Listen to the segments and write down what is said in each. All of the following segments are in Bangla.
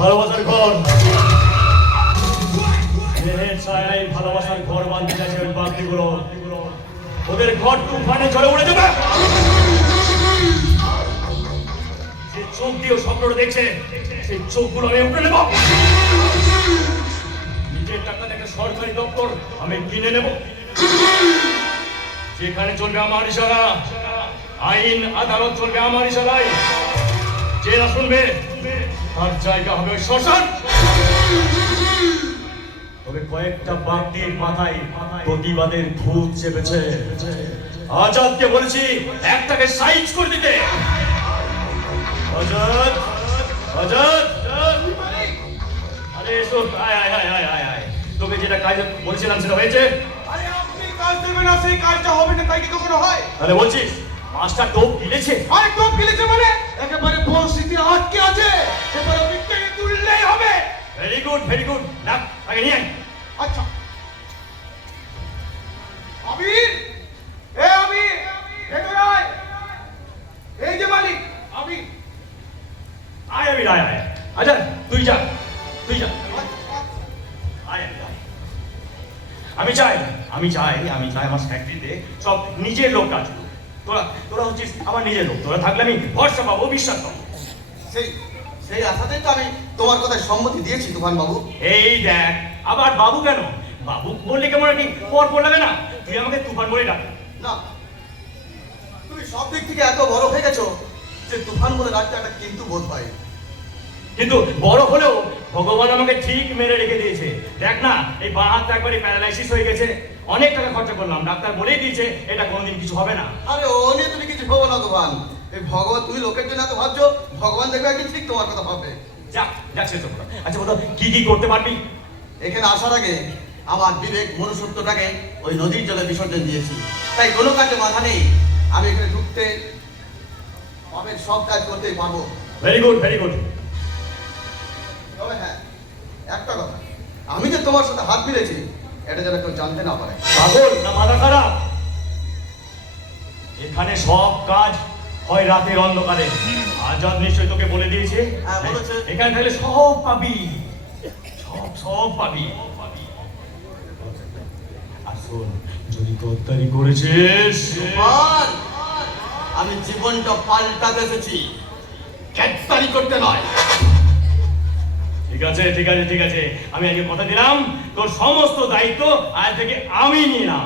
ভালোবাসার ঘর দেহের ছায়ায় ভালোবাসার ঘর বাঁধতে চাইছে ওই বাগদিগুলো। ওদের ঘর তুফানে ঝড়ে উড়ে যাবে। যে চোখ দিয়ে স্বপ্নটা দেখছে সেই চোখগুলো আমি উপরে নেব। নিজের টাকাতে একটা সরকারি দপ্তর আমি কিনে নেব, যেখানে চলবে আমার ইশারা, আইন আদালত চলবে আমার ইশারায়। যে না শুনবে তার জায়গা হবে শ্মশান। তবে কয়েকটা বাগদির মাথায় প্রতিবাদের ভূত চেপেছে। আজাদকে বলেছি একটাকে সাইজ করে দিতে। আজাদ, আজাদ, আরে এসো, আয় আয় আয় আয় আয় আয়। তোকে যেটা কাজ বলেছিলাম সেটা হয়েছে? আরে আপনি কাজ দেবেন না, সেই কাজটা হবে না, তাই কি কখনো হয়? তাহলে বলছিস মাছটা টোপ গিলেছে? আরে টোপ গিলেছে মানে একেবারে পরিস্থিতি আটকে আছে, এবারে বিক্রি তুললেই হবে। Very good, very good. না আগে নিয়ে আয়। আচ্ছা আবির, এ আবির, ভেতরে আয়। এই যে মালিক আবির। আয় আবির, আয় আয়। আচ্ছা তুই যা, তুই যা। আয় আবির, আয়। আমি চাই আমার ফ্যাক্টরিতে সব নিজের লোক কাজ করুক। তোরা তোরা হচ্ছিস আমার নিজের লোক। তোরা থাকলে আমি ভরসা পাবো, বিশ্বাস পাবো। সেই সেই আশাতেই তো আমি তোমার কথায় সম্মতি দিয়েছি তুফান বাবু। এই দেখ, আবার বাবু কেন? বাবু বললে কেমন একটি পর লাগে না? তুই আমাকে তুফান বলে ডাক। না, তুমি সব দিক থেকে এত বড় হয়ে গেছো যে তুফান বলে ডাকতে একটা কিন্তু বোধ হয়। কিন্তু বড় হলেও ভগবান আমাকে ঠিক মেরে রেখে দিয়েছে। দেখ না, এই বাঁ হাতটা একবারে প্যারালাইসিস হয়ে গেছে। অনেক টাকা খরচা করলাম, ডাক্তার বলেই দিয়েছে এটা কোনোদিন কিছু হবে না। আরে ও নিয়ে তুমি কিছু ভাবো না তুফান। এই ভগবান, তুমি লোকের জন্য এত ভাবছো, ভগবান দেখবে একদিন ঠিক তোমার কথা ভাববে। যাক যাক, সে তো কথা। আচ্ছা বলো, কি কি করতে পারবি? এখানে আসার আগে আমার বিবেক মনুষ্যত্বটাকে ওই নদীর জলে বিসর্জন দিয়েছি, তাই কোনো কাজে মাথা নেই। আমি এখানে ঢুকতে পাবের সব কাজ করতেই পারবো। Very good, very good. তবে হ্যাঁ, একটা কথা, আমি যে তোমার সাথে হাত মিলেছি এটা যেন কেউ জানতে না পারে। পাগল না মাথা খারাপ? এখানে সব কাজ হয় রাতের অন্ধকারে। আজাদ নিশ্চয়ই তোকে বলে দিয়েছে। হ্যাঁ, বলেছে। এখানে থাকলে সব পাবি, সব সব পাবি। আর শোন, যদি গদ্দারি করেছিস, তুফান, আমি জীবনটা পাল্টাতে এসেছি, গ্রেফতারি করতে নয়। ঠিক আছে ঠিক আছে ঠিক আছে, আমি আজকে কথা দিলাম তোর সমস্ত দায়িত্ব আজ থেকে আমি নিলাম।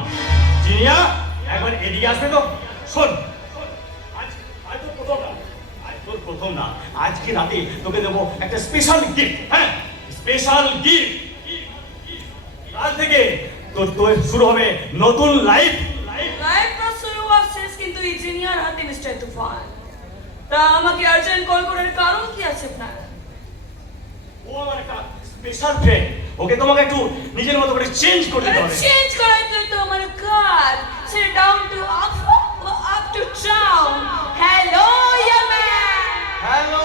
জিনিয়া একবার এদিকে আসবে তো? শোন, আজ আজ তোর প্রথম না, আজ তোর প্রথম না, আজকে রাতে তোকে দেবো একটা স্পেশাল গিফট। হ্যাঁ, স্পেশাল গিফট। কাল থেকে তোর তোর শুরু হবে নতুন লাইফ। লাইফ না শুরু আর শেষ কিন্তু ইঞ্জিনিয়ার হাতে মিস্টার তুফান। তা আমাকে আর্জেন্ট কল করার কারণ কি আছে আপনার? ও আমার একটা স্পেশাল ফ্রেন্ড, ওকে তোমাকে একটু নিজের মতো করে চেঞ্জ করে দিতে হবে। চেঞ্জ করাই তো আমার কাজ। সে down to up to down. Hello ya man. Hello,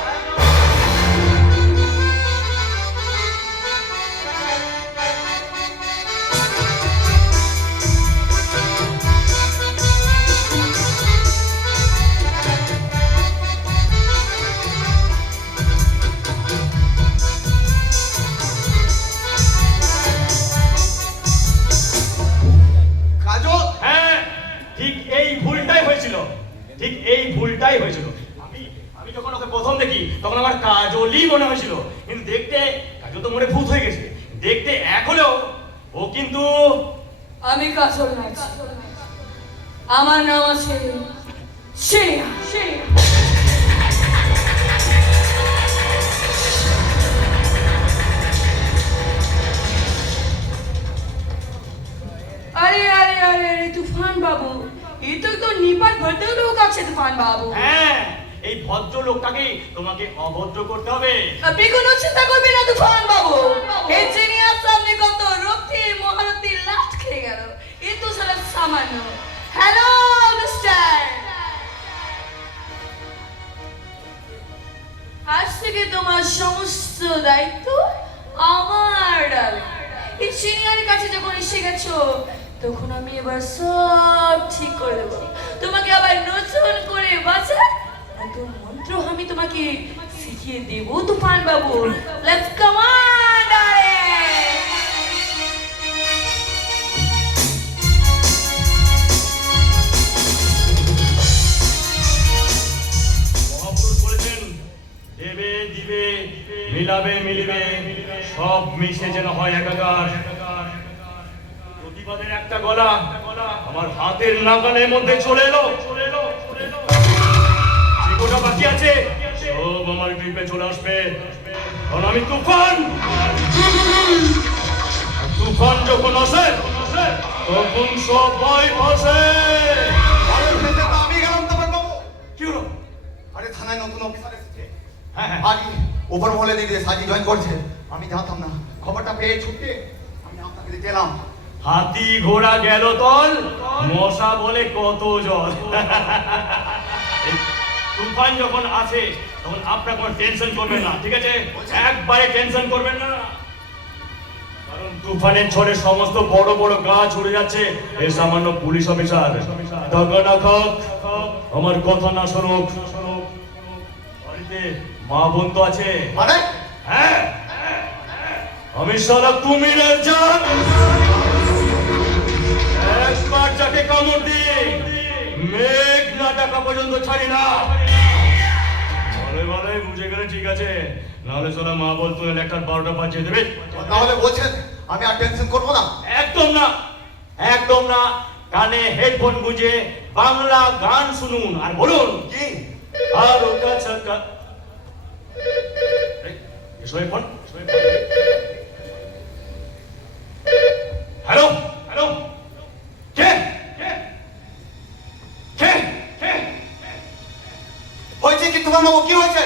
Kajal. হ্যাঁ, ঠিক এই ভুলটাই হয়েছিল, ঠিক এই ভুলটাই হয়েছিল। আমি আমি যখন ওকে প্রথম দেখি তখন আমার কাজলই মনে হয়েছিল, কিন্তু দেখতে কাজল তো মনে ভূত হয়ে গেছে। দেখতে এক হলেও ও কিন্তু আমি কাজল না, আমার নাম আছে শ্রেয়া। अरे अरे अरे अरे तूफान बाबू, ये तो निपात भरते लोग আছে तूफान बाबू। হ্যাঁ, এই ভদ্র লোকটাকে তোমাকে অভদ্র করতে হবে। আপনি কোনো চিন্তা করবেন না तूफान बाबू। এই জিনিয়ার সামনে কত রক্তি মহারতি লাট খেয়ে গেল, এ তো সারা সামান্য। হ্যালো মিস্টার, আজ থেকে তোমার সমস্ত দায়িত্ব আমার ডালে। এই সিনিয়রের কাছে যখন এসে গেছো তখন আমি এবার সব ঠিক করে দেবো। তোমাকে আবার নতুন করে বাঁচার নতুন মন্ত্র আমি তোমাকে শিখিয়ে দেবো তুফান বাবু। Let's come on darling. মহাপুরুষ বলেছেন, দেবে দিবে, মিলাবে মিলিবে, সব মিশে যেন হয় একাকার। প্রতিবাদের একটা গলা আমার হাতের নাগালের মধ্যে চলে এলো। যে গোটা বাকি আছে সব আমার গ্রিপে চলে আসবে, কারণ আমি তুফান। আর তুফান যখন আসে তখন সবাই ভাসে। আরে ভেতরে তো আমি গেলাম তোমার বাবু। কি হলো? আরে থানায় নতুন অফিসার এসেছে। হ্যাঁ হ্যাঁ, আজ উপর মহলে দিয়ে সাজি জয়েন করছে। আমি জানতাম না, খবরটা পেয়ে ছুটে আমি আপনাকে দেখে এলাম। হাতি ঘোড়া গেল তল, মশা বলে কত জল। এই তুফান যখন আছে তখন আপনার কোনো টেনশন করবেন না, ঠিক আছে? একবারে টেনশন করবেন না, কারণ তুফানের ঝড়ে সমস্ত বড় বড় গাছ উড়ে যাচ্ছে। এই সামান্য পুলিশ অফিসার টাকা না খাক, আমার কথা না শুনুক। বাড়িতে মা বোন তো আছে। মানে হ্যাঁ, আমি সারা কুমিরের জান। একবার যাকে কামড় দিয়ে মেঘ না ডাকা পর্যন্ত ছাড়ি না। ভালো ভালো বুঝে গেলে ঠিক আছে, নাহলে সারা মা বলতো লেখার 12টা বাজিয়ে দেবে। তাহলে বলছেন আমি আর টেনশন করবো না? একদম না, একদম না। কানে হেডফোন গুঁজে বাংলা গান শুনুন আর বলুন কি? আর ওটা চাকা। শোয়ে ফোন। হ্যালো হ্যালো, কে কে কে কে? হয়েছে কি তোমার বাবু? কি হয়েছে?